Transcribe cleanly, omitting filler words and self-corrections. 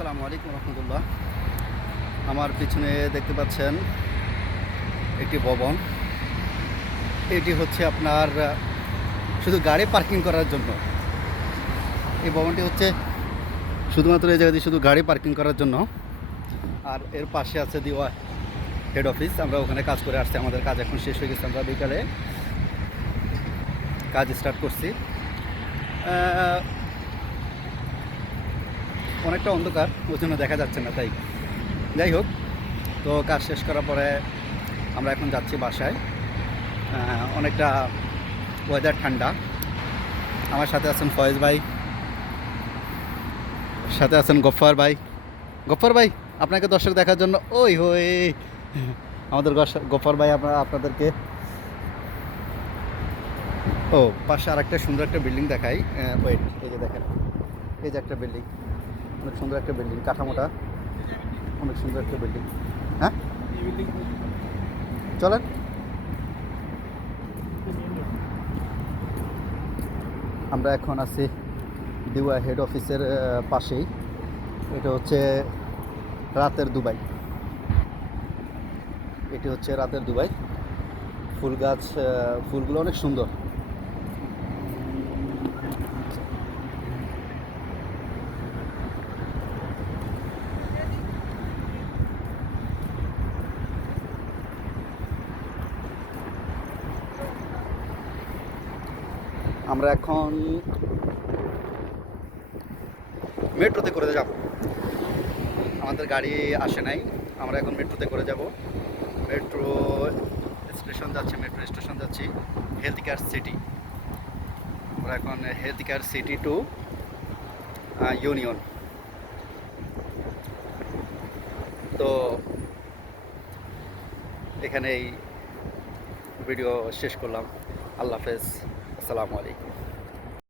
আসসালামু আলাইকুম রহমতুল্লাহ। আমার পিছনে দেখতে পাচ্ছেন একটি ভবন। এটি হচ্ছে আপনার শুধু গাড়ি পার্কিং করার জন্য। এই ভবনটি হচ্ছে শুধুমাত্র এই জায়গাতে শুধু গাড়ি পার্কিং করার জন্য। আর এর পাশে আছে দিওয়া হেড অফিস। আমরা ওখানে কাজ করে আসছি, আমাদের কাজ এখন শেষ হয়ে গেছে। আমরা বিকালে কাজ স্টার্ট করছি। অনেকটা অন্ধকার, ওই জন্য দেখা যাচ্ছে না, তাই যাই হোক। তো কাজ শেষ করার পরে আমরা এখন যাচ্ছি বাসায়। অনেকটা ওয়েদার ঠান্ডা। আমার সাথে আছেন ফয়েজ ভাই, সাথে আছেন গফফার ভাই। গফফার ভাই, আপনাকে দর্শক দেখার জন্য ওই হই আমাদের গফফার ভাই আপনাদেরকে পাশে আর একটা সুন্দর একটা বিল্ডিং দেখাই। ওয়েট, এই যে দেখেন, এই যে একটা বিল্ডিং, অনেক সুন্দর একটা বিল্ডিং, কাঠামোটা অনেক সুন্দর একটা বিল্ডিং। হ্যাঁ, চলেন। আমরা এখন আছি দিওয়া হেড অফিসের পাশেই। এটা হচ্ছে রাতের দুবাই। এটি হচ্ছে রাতের দুবাই। ফুল গাছ, ফুলগুলো অনেক সুন্দর। আমরা এখন মেট্রোতে করে যাব। আমাদের গাড়ি আসে নাই, আমরা এখন মেট্রোতে করে যাব। মেট্রো স্টেশন যাচ্ছি, মেট্রো স্টেশন যাচ্ছি হেলথ কেয়ার সিটি। আমরা এখন health care city to union. তো এখানেই ভিডিও শেষ করলাম। আল্লাহ হাফেজ, আসসালামু আলাইকুম।